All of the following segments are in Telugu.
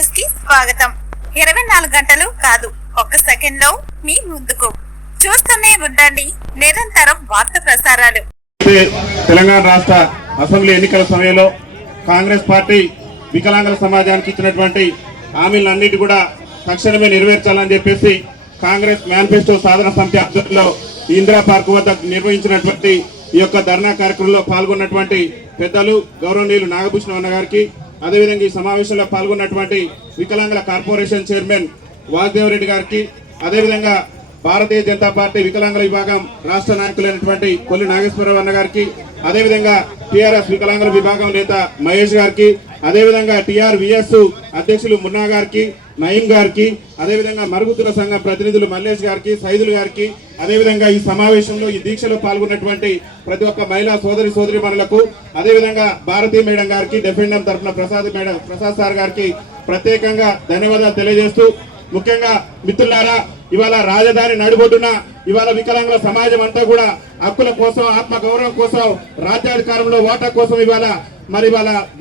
న్యూస్ కి స్వాగతం. 24 గంటలు కాదు, ఒక్క సెకండ్ లో మీ ముందుకు. చూస్తూనే ఉండండి నిరంతరం వార్త ప్రసారాలు. తెలంగాణ రాష్ట్ర అసెంబ్లీ ఎన్నికల సమయంలో కాంగ్రెస్ పార్టీ వికలాంగుల సమాజానికి ఇచ్చినటువంటి హామీలన్నిటి కూడా తక్షణమే నెరవేర్చాలని చెప్పేసి కాంగ్రెస్ మేనిఫెస్టో సాధన సమితి ఆధ్వర్యంలో ఇందిరా పార్క్ వద్ద నిర్వహించినటువంటి ఈ యొక్క ధర్నా కార్యక్రమంలో పాల్గొన్నటువంటి పెద్దలు గౌరవనీయులు నాగభూషణం అన్న గారికి, అదేవిధంగా ఈ సమావేశంలో పాల్గొన్నటువంటి వికలాంగుల కార్పొరేషన్ చైర్మన్ వాసుదేవ్ రెడ్డి గారికి, అదేవిధంగా భారతీయ జనతా పార్టీ వికలాంగుల విభాగం రాష్ట్ర నాయకులైనటువంటి కొల్లి నాగేశ్వరరావు అన్న గారికి, అదేవిధంగా టీఆర్ఎస్ వికలాంగుల విభాగం నేత మహేష్ గారికి, అదేవిధంగా టీఆర్వీఎస్ అధ్యక్షులు మున్నా గారికి, నయీం గారికి, అదేవిధంగా మరుగుతుల సంఘం ప్రతినిధులు మల్లేష్ గారికి, సైదులు గారికి, అదేవిధంగా ఈ సమావేశంలో ఈ దీక్షలో పాల్గొన్నటువంటి ప్రతి ఒక్క మహిళా సోదరి మనులకు, అదేవిధంగా భారతీ మేడం గారికి, డెఫెండం తరఫున ప్రసాద్ సార్ గారికి ప్రత్యేకంగా ధన్యవాదాలు తెలియజేస్తూ, ముఖ్యంగా మిత్రులారా, ఇవాళ రాజధాని నడిబొడ్డున ఇవాళ వికలాంగుల సమాజం అంతా కూడా హక్కుల కోసం, ఆత్మ గౌరవం కోసం, రాజ్యాధికారంలో ఓటా కోసం ఇవాళ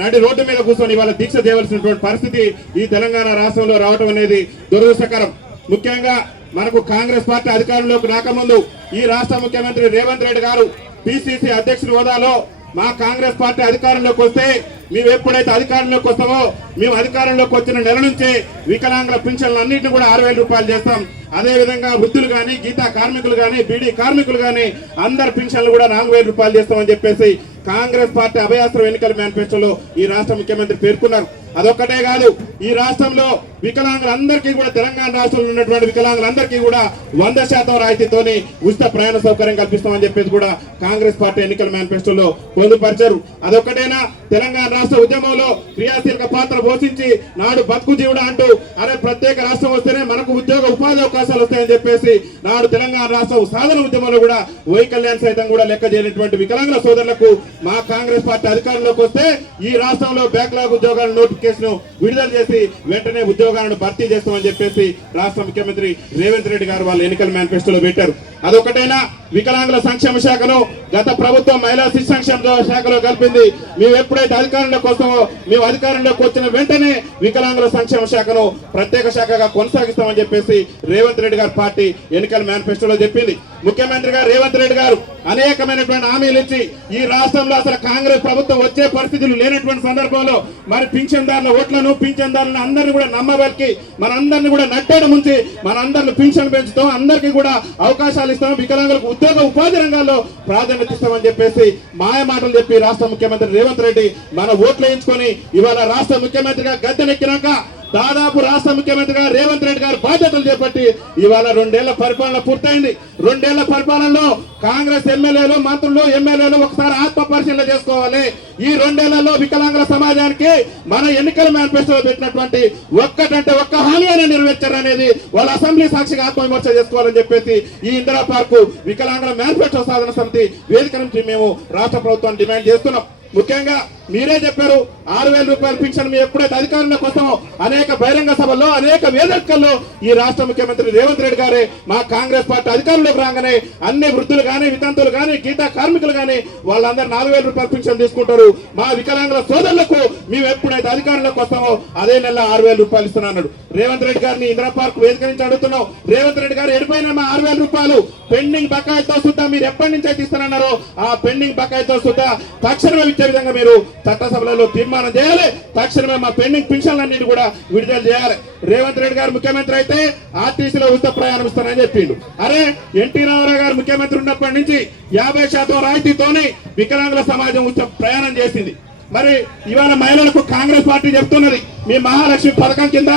నడి రోడ్డు మీద కూర్చొని ఇవాళ దీక్ష చేయవలసినటువంటి పరిస్థితి ఈ తెలంగాణ రాష్ట్రంలో రావడం అనేది దురదృష్టకరం. ముఖ్యంగా మనకు కాంగ్రెస్ పార్టీ అధికారంలోకి రాకముందు ఈ రాష్ట్ర ముఖ్యమంత్రి రేవంత్ రెడ్డి గారు పిసిసి అధ్యక్షుడి హోదాలో మా కాంగ్రెస్ పార్టీ అధికారంలోకి వస్తే మేము ఎప్పుడైతే అధికారంలోకి వస్తామో మేము అధికారంలోకి వచ్చిన నెల నుంచే వికలాంగుల పింఛన్లు అన్నింటినీ కూడా 6,000 రూపాయలు చేస్తాం. అదేవిధంగా వృద్ధులు కానీ, గీతా కార్మికులు కానీ, బీడీ కార్మికులు కానీ అందరి పింఛన్లు కూడా 4,000 రూపాయలు చేస్తామని చెప్పేసి కాంగ్రెస్ పార్టీ అభయాస్త్రం ఎన్నికల మేనిఫెస్టోలో ఈ రాష్ట్ర ముఖ్యమంత్రి పేర్కొన్నారు. అదొక్కటే కాదు, ఈ రాష్ట్రంలో వికలాంగులందరికీ కూడా, తెలంగాణ రాష్ట్రంలో ఉన్నటువంటి వికలాంగులందరికీ కూడా 100% రాయితీతోని ఉచిత ప్రయాణ సౌకర్యం కల్పిస్తామని చెప్పేసి కూడా కాంగ్రెస్ పార్టీ ఎన్నికల మేనిఫెస్టోలో పొందుపరిచారు. అదొక్కటేనా, తెలంగాణ రాష్ట్ర ఉద్యమంలో క్రియాశీలక పాత్ర పోషించి నాడు బతుకు జీవుడు అంటూ అరే ప్రత్యేక రాష్ట్రం వస్తేనే మనకు ఉద్యోగ ఉపాధి అవకాశాలు వస్తాయని చెప్పేసి నాడు తెలంగాణ రాష్ట్ర సాధన ఉద్యమంలో కూడా వైకల్యాన్ని సైతం కూడా లెక్క చేయనటువంటి వికలాంగుల సోదరులకు మా కాంగ్రెస్ పార్టీ అధికారంలోకి వస్తే ఈ రాష్ట్రంలో బ్యాక్లాగ్ ఉద్యోగాల నోటిఫికేషన్ విడుదల చేసి వెంటనే ఉద్యోగాలను భర్తీ చేస్తామని చెప్పేసి రాష్ట్ర ముఖ్యమంత్రి రేవంత్ రెడ్డి గారు వాళ్ళ ఎన్నికల మేనిఫెస్టోలో పెట్టారు. అదొకటైనా, వికలాంగుల సంక్షేమ శాఖను గత ప్రభుత్వం మహిళా శిశు సంక్షేమ శాఖలో కలిపింది. మేము ఎప్పుడైతే అధికారంలోకి వస్తామో మేము అధికారంలోకి వచ్చిన వెంటనే వికలాంగుల సంక్షేమ శాఖను ప్రత్యేక శాఖగా కొనసాగిస్తామని చెప్పేసి రేవంత్ రెడ్డి గారి పార్టీ ఎన్నికల మేనిఫెస్టోలో చెప్పింది. ముఖ్యమంత్రి గారు రేవంత్ రెడ్డి గారు అనేకమైనటువంటి హామీలు ఇచ్చి ఈ రాష్ట్రంలో అసలు కాంగ్రెస్ ప్రభుత్వం వచ్చే పరిస్థితులు లేనటువంటి సందర్భంలో మరి పింఛన్దారుల ఓట్లను, పింఛన్దారులను అందరినీ కూడా నమ్మబలికి మనందరినీ కూడా నట్టేడ ముంచి మనందరిని పింఛన్ పెంచుతాం, అందరికీ కూడా అవకాశాలు ఇస్తాం, వికలాంగులకు ఉద్యోగ ఉపాధి రంగాల్లో ప్రాధాన్యత ఇస్తామని చెప్పేసి మాయ మాటలు చెప్పి రాష్ట్ర ముఖ్యమంత్రి రేవంత్ రెడ్డి మన ఓట్లు వేయించుకొని ఇవాళ రాష్ట్ర ముఖ్యమంత్రిగా గద్దెనెక్కినాక దాదాపు రాష్ట్ర ముఖ్యమంత్రిగా రేవంత్ రెడ్డి గారు బాధ్యతలు చేపట్టి ఇవాళ 2 ఏళ్ల పరిపాలన పూర్తయింది. 2 ఏళ్ల పరిపాలనలో కాంగ్రెస్ ఎమ్మెల్యేలు, మంత్రులు, ఎమ్మెల్యేలు ఒకసారి ఆత్మ పరిశీలన చేసుకోవాలి. ఈ 2 ఏళ్లలో వికలాంగుల సమాజానికి మన ఎన్నికల మేనిఫెస్టోలో పెట్టినటువంటి ఒక్క హామీ అయినా నెరవేర్చారనేది వాళ్ళ అసెంబ్లీ సాక్షిగా ఆత్మవిమర్శ చేసుకోవాలని చెప్పేసి ఈ ఇందిరా పార్కు వికలాంగుల మేనిఫెస్టో సాధన సమితి వేదిక నుంచి మేము రాష్ట్ర ప్రభుత్వాన్ని డిమాండ్ చేస్తున్నాం. ముఖ్యంగా మీరే చెప్పారు 6,000 రూపాయల పింఛన్ మేము ఎప్పుడైతే అధికారంలోకి వస్తామో అనేక బహిరంగ సభల్లో, అనేక వేదికల్లో ఈ రాష్ట్ర ముఖ్యమంత్రి రేవంత్ రెడ్డి గారే మా కాంగ్రెస్ పార్టీ అధికారంలోకి రాగానే అన్ని వృద్ధులు కానీ, వితంతులు కానీ, గీతా కార్మికులు కానీ వాళ్ళందరూ 4,000 రూపాయల పింఛన్ తీసుకుంటారు. మా వికలాంగుల సోదరులకు మేము ఎప్పుడైతే అధికారంలోకి వస్తామో అదే నెల 6,000 రూపాయలు ఇస్తున్నాడు. రేవంత్ రెడ్డి గారిని ఇందిరా పార్క్ వేదిక నుంచి అడుగుతున్నాం, రేవంత్ రెడ్డి గారు ఎడిపోయిన మా 6,000 రూపాయలు పెండింగ్ బకాయితో సుద్ధా మీరు ఎప్పటి నుంచి అయితే ఇస్తున్నారో ఆ పెండింగ్ బకాయితో సుద్ధా తక్షణమే ఇచ్చే విధంగా మీరు చట్టసభలలో తీర్మానం చేయాలి. తక్షణమే మా పెండింగ్ పింఛన్లన్నింటి కూడా విడుదల చేయాలి. రేవంత్ రెడ్డి గారు ముఖ్యమంత్రి అయితే ఆర్టీసీలో ఉచిత ప్రయాణం ఇస్తానని చెప్పిండు. అరే ఎన్టీ రామారావు గారు ముఖ్యమంత్రి ఉన్నప్పటి నుంచి 50% రాయితీతోని వికలాంగుల సమాజం ఉచిత ప్రయాణం చేసింది. మరి ఇవాళ మహిళలకు కాంగ్రెస్ పార్టీ చెప్తున్నది మీ మహాలక్ష్మి పథకం కింద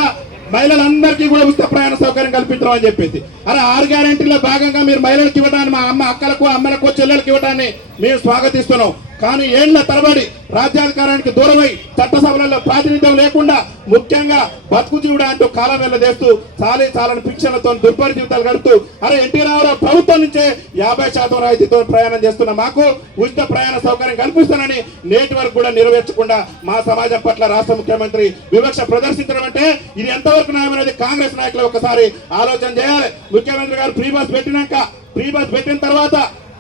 మహిళలందరికీ కూడా ఉచిత ప్రయాణ సౌకర్యం కల్పించడం అని చెప్పేసి. అరే 6 గ్యారెంటీలో భాగంగా మీరు మహిళలకు ఇవ్వడాన్ని, మా అక్కలకు, అమ్మలకు, చెల్లెలకు ఇవ్వడాన్ని మేము స్వాగతిస్తున్నాం. కానీ ఏళ్ల తరబడి రాజ్యాధికారానికి దూరమై చట్టసభలలో ప్రాతినిధ్యం లేకుండా ముఖ్యంగా బతుకు జీవుడా అంటూ కాలం వెళ్ళదేస్తూ చాలని పింఛన్లతో దుర్భర జీవితాలు గడుపుతూ అరే ఎన్టీ రామారావు ప్రభుత్వం నుంచే 50% రాయితీతో ప్రయాణం చేస్తున్న మాకు ఉచిత ప్రయాణ సౌకర్యం కల్పిస్తానని నేటి వరకు కూడా నెరవేర్చకుండా మా సమాజం పట్ల రాష్ట్ర ముఖ్యమంత్రి వివక్ష ప్రదర్శించడం అంటే ఇది ఎంతవరకు న్యాయం అనేది కాంగ్రెస్ నాయకులు ఒకసారి ఆలోచన చేయాలి. ముఖ్యమంత్రి గారు ఫ్రీ బస్ పెట్టిన తర్వాత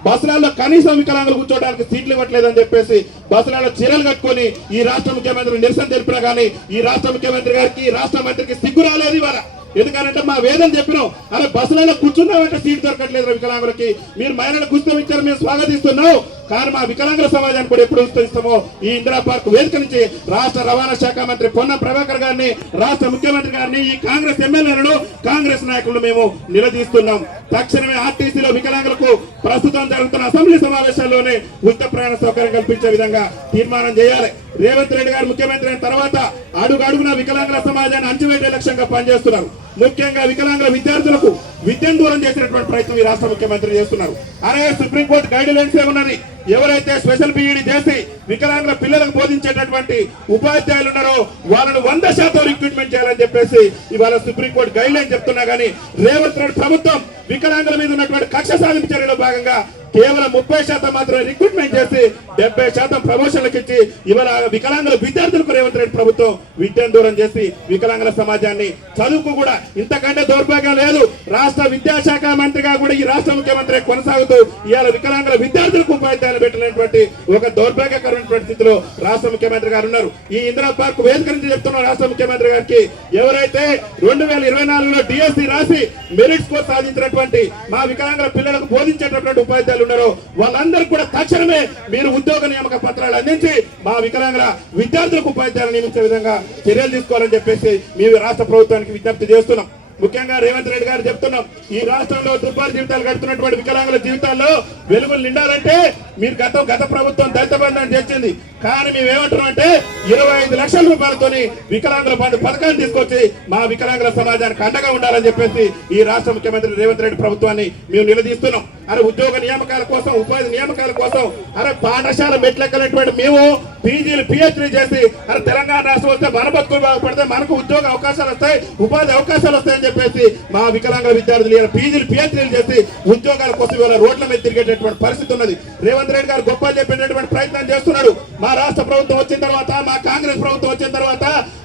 బస్సులలో కనీసం వికలాంగులు కూర్చోవడానికి సీట్లు ఇవ్వట్లేదని చెప్పేసి బస్సులలో చీరలు కట్టుకొని ఈ రాష్ట్ర ముఖ్యమంత్రి నిరసన తెలిపినా కానీ ఈ రాష్ట్ర ముఖ్యమంత్రి గారికి రాష్ట్ర మంత్రికి సిగ్గు రాలేదు ఇవాళ. ఎందుకంటే మా వేదన చెప్పినాం, అలా బస్సులలో కూర్చున్నామంటే సీట్ దొరకట్లేదు వికలాంగులకి. మీరు మహిళలకు ఉచితం ఇచ్చారు, మేము స్వాగతిస్తున్నాం. కానీ మా వికలాంగుల సమాజానికి కూడా ఎప్పుడు ఉచితం ఈ ఇందిరా పార్క్ వేదిక నుంచి రాష్ట్ర రవాణా శాఖ మంత్రి పొన్నం ప్రభాకర్ గారిని, రాష్ట్ర ముఖ్యమంత్రి గారిని, ఈ కాంగ్రెస్ ఎమ్మెల్యేలను, కాంగ్రెస్ నాయకులను మేము నిలదీస్తున్నాం. తక్షణమే ఆర్టీసీలో వికలాంగులకు ప్రస్తుతం జరుగుతున్న అసెంబ్లీ సమావేశాల్లోనే ఉచిత ప్రయాణ సౌకర్యం కల్పించే విధంగా తీర్మానం చేయాలి. రేవంత్ రెడ్డి గారు ముఖ్యమంత్రి అయిన తర్వాత అడుగడుగున వికలాంగుల సమాజాన్ని అంచువేటే లక్ష్యంగా పనిచేస్తున్నారు. ముఖ్యంగా వికలాంగుల విద్యార్థులకు విద్యను దూరం చేసినటువంటి ప్రయత్నం ఈ రాష్ట్ర ముఖ్యమంత్రి చేస్తున్నారు. అరే సుప్రీంకోర్టు గైడ్ లైన్స్ ఏమన్నది, ఎవరైతే స్పెషల్ బీఈడీ చేసి వికలాంగుల పిల్లలకు బోధించేటటువంటి ఉపాధ్యాయులు ఉన్నారో వాళ్ళను 100% రిక్రూట్మెంట్ చేయాలని చెప్పేసి ఇవాళ సుప్రీంకోర్టు గైడ్ లైన్ చెప్తున్నా కానీ రేవంత్ రెడ్డి ప్రభుత్వం వికలాంగుల మీద ఉన్నటువంటి కక్ష సాధింపు చర్యలో భాగంగా కేవలం 30% మాత్రమే రిక్రూట్మెంట్ చేసి 70% ప్రమోషన్లకు ఇచ్చి ఇవాళ వికలాంగుల విద్యార్థులకు రేవంత్ రెడ్డి ప్రభుత్వం విద్యను దూరం చేసి వికలాంగుల సమాజాన్ని చదువుకు కూడా ఇంతకంటే దౌర్భాగ్యం లేదు. రాష్ట్ర విద్యాశాఖ మంత్రిగా కూడా ఈ రాష్ట్ర ముఖ్యమంత్రి కొనసాగుతూ ఇవాళ వికలాంగుల విద్యార్థులకు ఉపాధ్యాయులు పెట్టినటువంటి ఒక దౌర్భాగ్యకరమైన స్థితిలో రాష్ట్ర ముఖ్యమంత్రి గారు ఉన్నారు. ఈ ఇందిరా పార్క్ వేదిక నుంచి చెప్తున్న రాష్ట్ర ముఖ్యమంత్రి గారికి, ఎవరైతే 2024లో డిఎస్సి రాసి మెరిట్ స్కోర్ సాధించినటువంటి మా వికలాంగుల పిల్లలకు బోధించేటటువంటి ఉపాధ్యాయులు ఉన్నారో వాళ్ళందరూ కూడా తక్షణమే మీరు ఉద్యోగ నియామక పత్రాలు అందించి మా వికలాంగుల విద్యార్థులకు ఉపాధ్యాయులు నియమించే విధంగా చర్యలు తీసుకోవాలని చెప్పేసి మేము రాష్ట్ర ప్రభుత్వానికి విజ్ఞప్తి చేస్తున్నాం. ముఖ్యంగా రేవంత్ రెడ్డి గారు చెప్తున్నాం, ఈ రాష్ట్రంలో దుర్భర జీవితాలు గడుపుతున్నటువంటి వికలాంగుల జీవితాల్లో వెలుగులు నిండాలంటే మీరు గత ప్రభుత్వం దళిత బంధాన్ని తెచ్చింది. కానీ మేమేమంటున్నాం అంటే 25 లక్షల రూపాయలతోని వికలాంగుల బంధు పథకాన్ని తీసుకొచ్చి మా వికలాంగుల సమాజానికి అండగా ఉండాలని చెప్పేసి ఈ రాష్ట్ర ముఖ్యమంత్రి రేవంత్ రెడ్డి ప్రభుత్వాన్ని మేము నిలదీస్తున్నాం. అరే ఉద్యోగ నియామకాల కోసం, ఉపాధి నియామకాల కోసం, అరే పాఠశాల మెట్లెక్కలేటువంటి మేము పీజీలు పిహెచ్డీ చేసి అరే తెలంగాణ రాష్ట్రం వస్తే మన బతుకులు బాగుపడితే మనకు ఉద్యోగ అవకాశాలు వస్తాయి, ఉపాధి అవకాశాలు వస్తాయని చెప్పేసి మా వికలాంగుల విద్యార్థులు పీజీలు పిహెచ్డీలు చేసి ఉద్యోగాల కోసం ఇవాళ రోడ్ల మీద తిరిగేటటువంటి పరిస్థితి ఉన్నది. రేవంత్ రెడ్డి గారు గొప్ప చెప్పేటటువంటి ప్రయత్నం చేస్తున్నాడు. మా రాష్ట్ర ప్రభుత్వం వచ్చిన తర్వాత, మా కాంగ్రెస్ ప్రభుత్వం వచ్చిన తర్వాత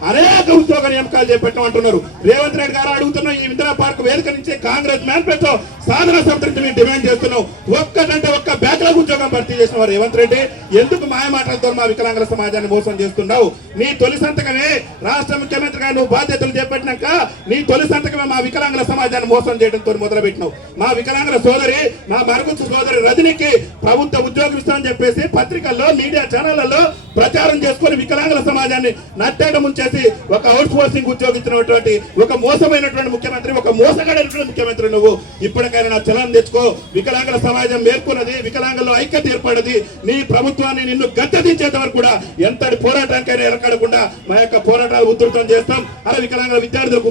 అనేక ఉద్యోగ నియామకాలు చేపట్టడం అంటున్నారు. రేవంత్ రెడ్డి గారు అడుగుతున్న ఈ ఇందిరా పార్క్ వేదిక నుంచి కాంగ్రెస్ మేనిఫెస్టో సాధన సమితి నుంచి మేము డిమాండ్ చేస్తున్నాం, ఒక్కటంటే ఒక్క బ్యాక్లాగ్ ఉద్యోగం భర్తీ చేసిన వారు రేవంత్ రెడ్డి ఎందుకు మాయ మాటలతో మా వికలాంగుల సమాజాన్ని మోసం చేస్తున్నావు? నీ తొలి సంతకమే రాష్ట్ర ముఖ్యమంత్రిగా నువ్వు బాధ్యతలు చేపట్టినాక నీ తొలి సంతకమే మా వికలాంగుల సమాజాన్ని మోసం చేయడంతో మొదలుపెట్టినావు. మా వికలాంగుల సోదరి, మా మరుగుచ్చు సోదరి రజనికి ప్రభుత్వ ఉద్యోగం ఇస్తామని చెప్పేసి పత్రికల్లో, మీడియా ఛానళ్లలో ప్రచారం చేసుకుని వికలాంగుల సమాజాన్ని నట్టేట ముంచేసి ఒక అవుట్ సోర్సింగ్ ఉద్యోగించినటువంటి ఒక మోసమైనటువంటి ముఖ్యమంత్రి, ఒక మోసగాడైనటువంటి ముఖ్యమంత్రి నువ్వు. ఇప్పటికైనా నా చలనం తెచ్చుకో. వికలాంగుల సమాజం మేల్కొన్నది, వికలాంగుల్లో ఐక్యత ఏర్పడది. నీ ప్రభుత్వాన్ని నిన్ను గద్దెదించేంత వరకు కూడా ఎంతటి పోరాటానికైనా ఎరకడకుండా మా యొక్క పోరాటాలు ఉధృతం చేస్తాం. అలా వికలాంగుల విద్యార్థులకు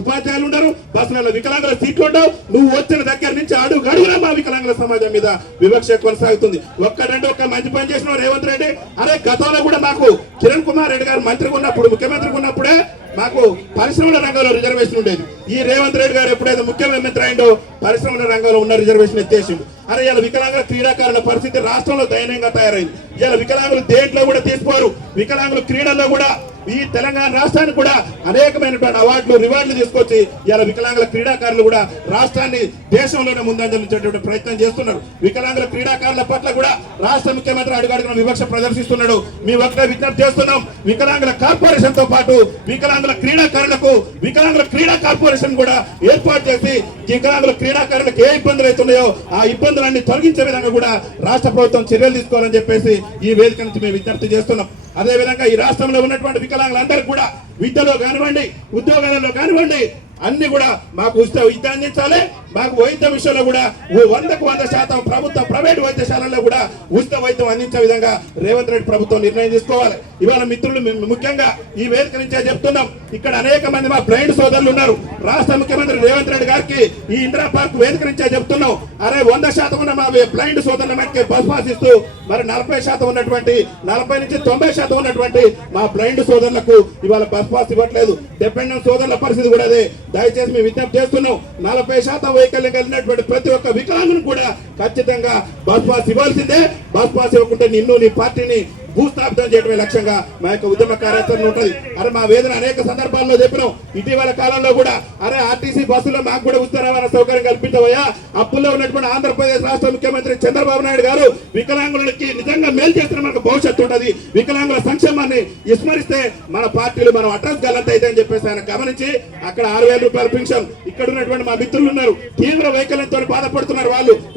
ఉపాధ్యాయులు ఉండరు, బస్సులలో వికలాంగుల సీట్లు ఉండవు. నువ్వు వచ్చిన దగ్గర నుంచి అడుగునా మా వికలాంగుల సమాజం మీద వివక్ష కొనసాగుతుంది. ఒక్కడంటే ఒక్క మంచి పని చేసిన రేవంత్ రెడ్డి. అరే గతంలో కూడా మాకు కిరణ్ కుమార్ రెడ్డి గారు మంత్రిగా ఉన్నప్పుడు, ముఖ్యమంత్రిగా ఉన్నప్పుడే మాకు పరిశ్రమల రంగంలో రిజర్వేషన్ ఉండేది. ఈ రేవంత్ రెడ్డి గారు ఎప్పుడైతే ముఖ్యమంత్రి అయిందో పరిశ్రమల రంగంలో ఉన్న రిజర్వేషన్ ఎత్తేసిండు. అరే ఇలా వికలాంగుల క్రీడాకారుల పరిస్థితి రాష్ట్రంలో దయనీయంగా తయారైంది. ఇలా వికలాంగులు దేంట్లో కూడా తీసుకోరు. వికలాంగులు క్రీడల్లో కూడా ఈ తెలంగాణ రాష్ట్రానికి కూడా అనేకమైనటువంటి అవార్డులు, రివార్డులు తీసుకొచ్చి ఇలా వికలాంగుల క్రీడాకారులు కూడా రాష్ట్రాన్ని దేశంలోనే ముందంజలించేటువంటి ప్రయత్నం చేస్తున్నారు. వికలాంగుల క్రీడాకారుల పట్ల కూడా రాష్ట్ర ముఖ్యమంత్రి అడుగడుగున వివక్ష ప్రదర్శిస్తున్నాడు. మీ ఒకటే విజ్ఞప్తి చేస్తున్నాం, వికలాంగుల కార్పొరేషన్ తో పాటు వికలాంగుల క్రీడాకారులకు వికలాంగుల క్రీడా కార్పొరేషన్ కూడా ఏర్పాటు చేసి వికలాంగుల క్రీడాకారులకు ఏ ఇబ్బందులు అవుతున్నాయో ఆ ఇబ్బందులన్నీ తొలగించే విధంగా కూడా రాష్ట్ర ప్రభుత్వం చర్యలు తీసుకోవాలని చెప్పేసి ఈ వేదిక నుంచి మేము విజ్ఞప్తి చేస్తున్నాం. అదేవిధంగా ఈ రాష్ట్రంలో ఉన్నటువంటి వికలాంగులందరూ కూడా విద్యలో కానివ్వండి, ఉద్యోగాలలో కానివ్వండి, అన్ని కూడా మాకు ఉచిత విద్య అందించాలి. మాకు వైద్య విషయంలో కూడా 100% ప్రభుత్వ ప్రైవేట్ వైద్యశాలల్లో కూడా ఉచిత వైద్యం అందించే విధంగా రేవంత్ రెడ్డి ప్రభుత్వం నిర్ణయం తీసుకోవాలి. ఇవాళ మిత్రులు ముఖ్యంగా ఈ వేదిక నుంచే చెప్తున్నాం, ఇక్కడ అనేక మంది మా బ్లైండ్ సోదరులు ఉన్నారు. రాష్ట్ర ముఖ్యమంత్రి రేవంత్ రెడ్డి గారికి ఈ ఇందిరా పార్క్ వేదిక నుంచే చెప్తున్నాం, అరే 100% ఉన్న మా బ్లైండ్ సోదరుల మధ్య బస్ పాస్ ఇస్తూ మరి 40% ఉన్నటువంటి 40 నుంచి 90% ఉన్నటువంటి మా బ్లైండ్ సోదరులకు ఇవాళ బస్ పాస్ ఇవ్వట్లేదు. డిపెండెంట్ సోదరుల పరిస్థితి కూడా అదే. దయచేసి మేము విజ్ఞప్తి చేస్తున్నాం, 40% వైకల్యం కలిగినటువంటి ప్రతి ఒక్క వికలాంగుని కూడా ఖచ్చితంగా బస్ పాస్ ఇవ్వాల్సిందే. బస్ పాస్ ఇవ్వకుంటే నిన్ను, నీ పార్టీని భూస్థాపితం చేయడమే లక్ష్యంగా మా యొక్క ఉద్యమ కార్యాచరణ ఉంటుంది. అరే మా వేదన అనేక సందర్భాల్లో చెప్పినాం. ఇటీవల కాలంలో కూడా అరే ఆర్టీసీ బస్సులో మాకు కూడా ఉచిత రవాణా సౌకర్యం కల్పించవయ్యా. అప్పుల్లో ఉన్నటువంటి ఆంధ్రప్రదేశ్ రాష్ట్ర ముఖ్యమంత్రి చంద్రబాబు నాయుడు గారు వికలాంగులకి నిజంగా మేలు చేస్తున్న మనకు భవిష్యత్తు ఉంటుంది, వికలాంగుల సంక్షేమాన్ని విస్మరిస్తే మన పార్టీలు మనం అడ్రస్ గల్లంత అయితే అని చెప్పేసి ఆయన గమనించి అక్కడ 6,000 రూపాయల పెన్షన్. ఇక్కడ ఉన్నటువంటి మా మిత్రులు ఉన్నారు, తీవ్ర వైకల్యంతో బాధపడుతున్నారు.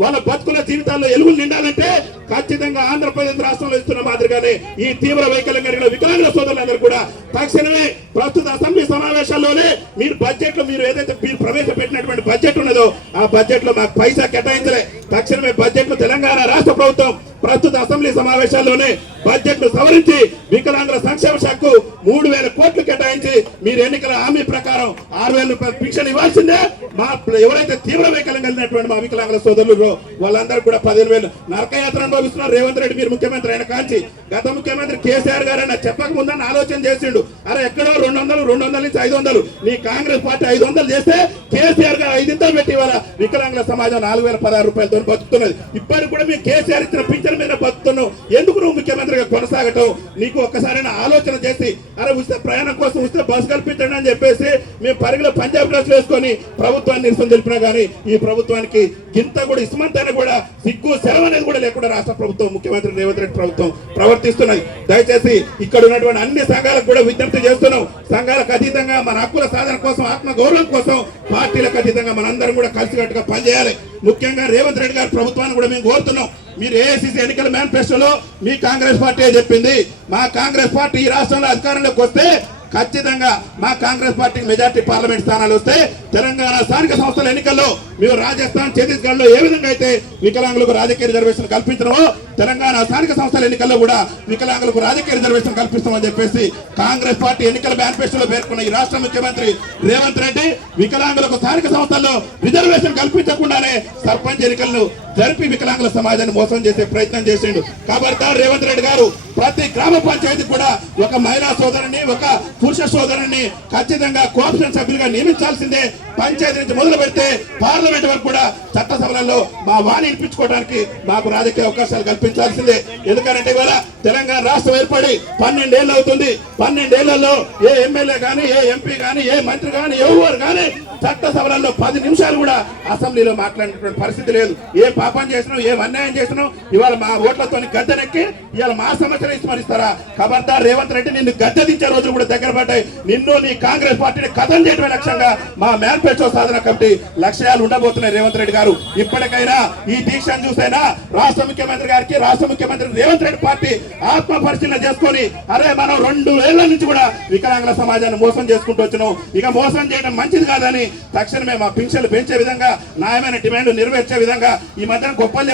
వాళ్ళ బతుకుల జీవితాల్లో ఎలుగులు నిండాలంటే ఖచ్చితంగా ఆంధ్రప్రదేశ్ రాష్ట్రంలో ఇస్తున్న మాదిరిగానే ఈ తీవ్ర వైకల్యం కలిగిన వికలాంగుల సోదరులందరూ కూడా తక్షణమే ప్రస్తుత అసెంబ్లీ సమావేశాల్లోనే మీరు బడ్జెట్ లో మీరు ఏదైతే మీరు ప్రవేశపెట్టినటువంటి బడ్జెట్ ఉన్నదో ఆ బడ్జెట్ లో మాకు పైసా కేటాయించలే. తక్షణమే బడ్జెట్ లో తెలంగాణ రాష్ట్ర ప్రభుత్వం ప్రస్తుత అసెంబ్లీ సమావేశాల్లోనే బడ్జెట్ ను సవరించి వికలాంగుల సంక్షేమ శాఖకు 3,000 కోట్లు కేటాయించి మీరు ఎన్నికల హామీ ప్రకారం 6,000 రూపాయల పింఛన్ ఇవ్వాల్సిందే. మా ఎవరైతే తీవ్ర వైకల్యం కలిగినటువంటి మా వికలాంగుల సోదరులు వాళ్ళందరూ కూడా 15,000 నరకయాత్ర అనుభవిస్తున్నారు. రేవంత్ రెడ్డి మీరు ముఖ్యమంత్రి అయిన కాంచి గత ముఖ్యమంత్రి కేసీఆర్ గారు అయినా చెప్పక ముందని ఆలోచన చేసిండు. అరే ఎక్కడో 200 నుంచి 500 నీ కాంగ్రెస్ పార్టీ 500 చేస్తే కేసీఆర్ గారు 500 పెట్టి ఇవాళ వికలాంగుల సమాజం 4,016 రూపాయలతో బతుకుతున్నది. ఇప్పటికి కూడా మీ కేసీఆర్ ఇచ్చిన పింఛన్ మీద బతుకుతున్నావు. ఎందుకు నువ్వు ముఖ్యమంత్రిగా కొనసాగటం? నీకు ఒక్కసారైనా ఆలోచన చేసి అరే ఉచిత ప్రయాణం కోసం ఉచిత బస్సు కల్పించండి అని చెప్పేసి మేము పరిగిలో పంజాబ్ డ్రెస్ వేసుకొని ప్రభుత్వాన్ని నిరసన తెలిపినా కానీ ఈ ప్రభుత్వానికి గింత కూడా ఇస్మంతైనా కూడా సిగ్గు సెలవు అనేది కూడా లేకుండా రాష్ట్ర ప్రభుత్వం ముఖ్యమంత్రి రేవంత్ రెడ్డి ప్రభుత్వం ప్రవర్తిస్తున్నది. దయచేసి ఇక్కడ ఉన్నటువంటి అన్ని సంఘాలకు కూడా విజ్ఞప్తి చేస్తున్నాం. సంఘాలకు అతీతంగా మన హక్కుల సాధన కోసం ఆత్మ గౌరవం కోసం పార్టీలకు అతీతంగా మనందరం కూడా కలిసికట్టుగా పనిచేయాలి. ముఖ్యంగా రేవంత్ రెడ్డి గారి ప్రభుత్వాన్ని కూడా మేము కోరుతున్నాం. మీరు ఏఐసిసి ఎన్నికల మేనిఫెస్టోలో మీ కాంగ్రెస్ పార్టీ చెప్పింది మా కాంగ్రెస్ పార్టీ ఈ రాష్ట్రంలో అధికారంలోకి వస్తే ఖచ్చితంగా మా కాంగ్రెస్ పార్టీకి మెజార్టీ పార్లమెంట్ స్థానాలు వస్తే తెలంగాణ స్థానిక సంస్థల ఎన్నికల్లో మేము రాజస్థాన్ ఛత్తీస్గఢ్ లో ఏ విధంగా అయితే వికలాంగులకు రాజకీయ రిజర్వేషన్ కల్పించడమో తెలంగాణ స్థానిక సంస్థల ఎన్నికల్లో కూడా వికలాంగులకు రాజకీయ రిజర్వేషన్ కల్పిస్తామని చెప్పేసి కాంగ్రెస్ పార్టీ ఎన్నికల మేనిఫెస్టోలో పేర్కొన్న ఈ రాష్ట్ర ముఖ్యమంత్రి రేవంత్ రెడ్డి వికలాంగులకు స్థానిక సంస్థల్లో రిజర్వేషన్ కల్పించకుండానే సర్పంచ్ ఎన్నికలను జరిపి వికలాంగుల సమాజాన్ని మోసం చేసే ప్రయత్నం చేసిండు. కాబట్టి రేవంత్ రెడ్డి గారు ప్రతి గ్రామ పంచాయతీ కూడా ఒక మహిళా సోదరుని ఒక పురుష సోదరుని ఖచ్చితంగా కోఆపరేషన్ సభ్యులుగా నియమించాల్సిందే. పంచాయతీ నుంచి మొదలు పెడితే పార్లమెంట్ వరకు కూడా చట్టసభలలో మా వాణి వినిపించుకోవడానికి మాకు రాజకీయ అవకాశాలు కల్పించాల్సిందే. ఎందుకంటే ఇవాళ తెలంగాణ రాష్ట్రం ఏర్పడి 12 ఏళ్ళు అవుతుంది. 12 ఏళ్లలో ఏ ఎమ్మెల్యే కానీ ఏ ఎంపీ కానీ ఏ మంత్రి కానీ ఎవరు కానీ చట్టసభలలో 10 నిమిషాలు కూడా అసెంబ్లీలో మాట్లాడినటువంటి పరిస్థితి లేదు. ఏ పాపం చేసినావు ఏ అన్యాయం చేసినావు ఇవాళ మా ఓట్లతో గద్దెనెక్కి ఇవాళ మా సమస్యలు విస్మరిస్తారా? ఖబర్దార్ రేవంత్ రెడ్డి నిన్ను గద్దె దించే రోజులు కూడా దగ్గర పడ్డాయి. నిన్ను నీ కాంగ్రెస్ పార్టీని కథం చేయడమే లక్ష్యంగా మా మేనిఫెస్టో సాధన కమిటీ లక్ష్యాలు ఉండబోతున్నాయి. రేవంత్ రెడ్డి గారు ఇప్పటికైనా ఈ దీక్షను చూసైనా రాష్ట్ర ముఖ్యమంత్రి గారికి రాష్ట్ర ముఖ్యమంత్రి రేవంత్ రెడ్డి పార్టీ ఆత్మ పరిశీలన చేసుకొని అరే మనం 2 ఏళ్ల నుంచి కూడా వికలాంగుల సమాజాన్ని మోసం చేసుకుంటూ వచ్చినాం. ఇక మోసం చేయడం మంచిది కాదని తక్షణమే మా పింఛన్లు పెంచే విధంగా న్యాయమైన డిమాండ్ నెరవేర్చే విధంగా ఈ మధ్యన గొప్పలు